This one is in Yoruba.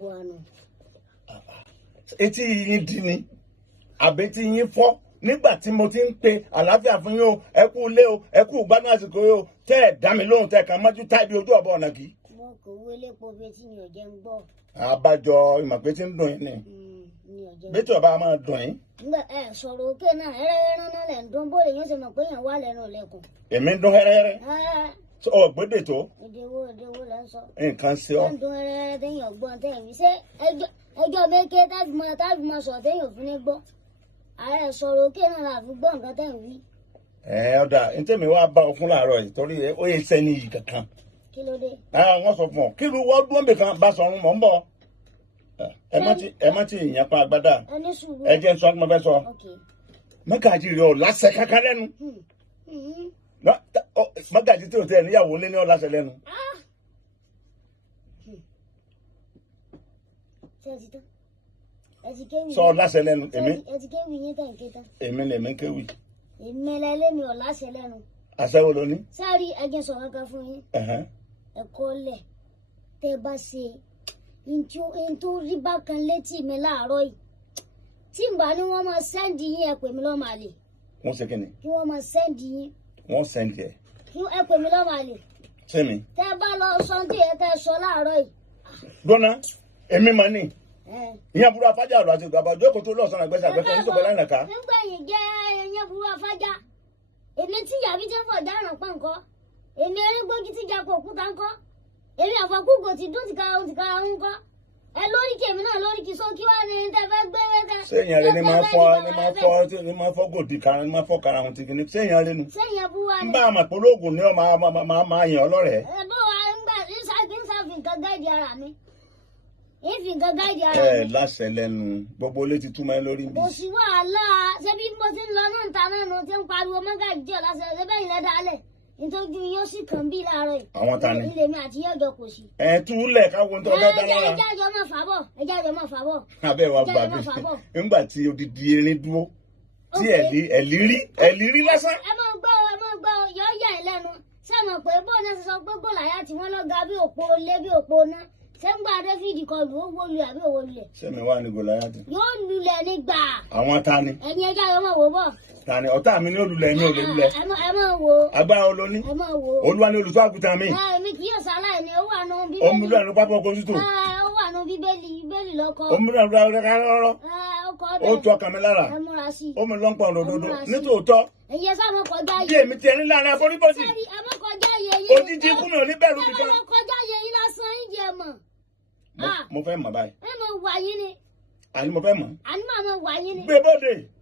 buano. Etí yín di ni. Àbẹ́tí yín fọ́. Nígbà tí mo ti ń pe àlàáfíà fún yín o, ẹ kú ilé o, ẹ kú gbádùn àsìkò yìí o, tẹ́ ẹ̀ dá mi lóhùn tẹ́ ẹ̀ kàn mọ́jú táìbí ojú ọ̀bọ ọ̀nà kì í. Mo kò wọlé po betí ni ò jẹ́ ń gbọ́. Àbájọ ìmọ̀ pé tí ń dùn yín ni. Bẹ́tí ọba máa dùn yín. Nígbà sọ̀rọ̀ òkè náà ẹ̀rẹ́rẹ́ náà lẹ̀ ń dún bóyá yẹn ṣe mọ̀ pé yẹn wà lẹ́nu lẹ́kùn. Èmi ń dún hẹ́rẹ́hẹ́rẹ́. Ọ̀gbẹ́dẹ̀ tó. Èdè wo lẹ́ ń sọ. Nǹkan ṣe ọ́. Ẹ ń dún hẹ́rẹ́hẹ́rẹ́ téèyàn ọgbọ́n téèyàn fi ṣé ẹjọ́ méke táàbì mọ sọ̀rọ̀ téèyàn òfin ní gbọ́. Ààrẹ sọ̀rọ̀ òkè náà là fi gbọ́ nǹkan téèyàn wí. Ọ̀dà ntẹ́mi wá bá ọ fún láàárọ̀ yìí torí ó yẹ sẹ́ni yìí kankan. Kí ló dé? Wọ́n sọ fún ọ kí ló wọ́n dúró nbẹ̀kan bá sọ ọ̀run mọ̀ ń bọ̀. Ẹ má ti yàn pa agbádá. Ẹni sùúrù. Ẹ jẹ́ sọ ọdún mo fẹ́ sọ. Mọ́gàjì rẹ̀ ọ̀ lásẹ̀ kankan lẹ́nu. Mọ́gàjì tí o tẹ̀ níyàwó lé ní ọ̀ lásẹ̀ lẹ́nu. Sọ lásẹ̀ lẹ́nu èmi. Ẹ ti kéwì yín tẹ̀ ń ké tán. Èmi lè mí kéwì. Èmi lẹ́lẹ́mi ọ̀ láṣẹ lẹ́nu. Àṣẹwó ló ní. Sáré ẹjẹ sọ kankan fún yín. Ẹ̀kọ́ lẹ̀ tẹ́ bá ṣe ntó rí bákan létí mi láàárọ̀ yìí. Tí n bá ní wọ́n máa sẹ́ndì yín ẹ pè mí lọ́mọ àlè. Wọ́n ṣe kíni? Kí wọ́n máa sẹ́ndì yín. Wọ́n sẹ́ndì ẹ̀. Kí ẹ pè mí lọ́mọ àlè. Sẹ́mi. Tẹ́ bá lọ sọ tí ẹ tẹ́ sọ láàárọ̀ yìí. Gbọ́ná èmi máa ní. Ìyẹn burú afájà ọ̀rọ̀ àti ìgbàgbọ́ jókòó tó lọ́sàn-án àgbẹ̀sẹ̀ àgbẹ̀sẹ̀ nítorí lánàá ká. Nígbà yìí jẹ́ ìyẹn burú afájà. Èmi tí yàrá jẹ́ fọ̀ dáràn pa nǹkan. Èmi erégbógi tí jakọ̀ òkúta ńkọ́. Èmi àfọkúgò ti dún tìkara ń kọ́. Ẹ lórí kèmí náà lórí kìí sókí wá ní tẹ fẹ́ gbé wẹ́tẹ́. Séèyàn lé ní máa fọ́ gòdì kan ní máa fọ́ kara wọn ti kìíní. Séèyàn lé nu. Séèyàn bú wa ni. N bá àmà polóògùn ni ọ máa yàn ọlọ́rẹ̀ẹ́. Ẹ bó wa ń gbà ń sáfì nǹkan gáàdì ara mi. Ìfì nǹkan gáàdì ara mi. Láṣẹ lẹ́nu gbogbo ilé ti túmọ̀ ẹ lórí bí. Kò sí wàhálà ṣé bí mo ti ń lọ náà ń ta náà ni mo ti ń pariwo Mogaji jẹ́ ọ̀la ṣe bẹ́ẹ̀ ilẹ̀ dálẹ̀. Nítorí yóò sì kàn bí láàárọ̀ yìí. Àwọn ta ni? Ilé mi àti yọ̀jọ̀ kò sí. Túlẹ̀ káwọn tó ọjọ́ dá lára. Ẹja àjọ máa fà bọ̀. Ẹja àjọ máa fà bọ̀. Abẹ́ wa gbàgbé nígbà tí odidi erin dúró tí ẹ̀lírí lásán. Ẹ máa gbọ́ yọ yà ẹ lẹ́nu. Ṣé ẹ mọ̀ pé bóun náà ṣe sọ pé Gòláyà tí wọ́n lọ ga bí òpó lé bí òpó náà. Ṣé ń gba Dáfídì kan lù ó wó lulẹ̀ àbí òwò lulẹ̀? Sẹ́mi wà ní Gòláyà tí. Yóò lulẹ̀ ní gbà. Àwọn ta ni? Ẹ̀yin ẹja yóò máa wò bọ̀. Tani ọ̀tá mi ní olùlẹ̀ ní olè lulẹ̀. Ẹ máa wo. Agbára olóní. Ẹ máa wo. Olúwa ní olùṣọ́ àgùntàn mi. Èmi kì yóò sáláì ní owó àná bíbélì. Ó mú lẹ́nu pápá ọkọ̀ tútù. Ó wà ní bíbélì lọ́kọ́. Ó mú lẹ́nu rárá. Ó tu ọkàn mi lára. Ẹ múra sí i. Ó mú lọ́npọ̀ òdòdó. Nítòótọ́. Ẹ̀yẹ sábà kọjá yẹ. Bí èmi ti ẹni láàrin àforíbọ̀sì. Sẹ́ni ẹ má kọjá yẹ yín. Òjijì ikú mi ò ní bẹ̀rù mi kan. Ẹ má kọjá yẹ yín lásán yín jẹ mọ̀. Mo fẹ́ mọ̀ báyìí. Ẹ máa wà yín ni. Àní mo fẹ́ mọ̀. Àní máa wà yín ni. Gbé bóde.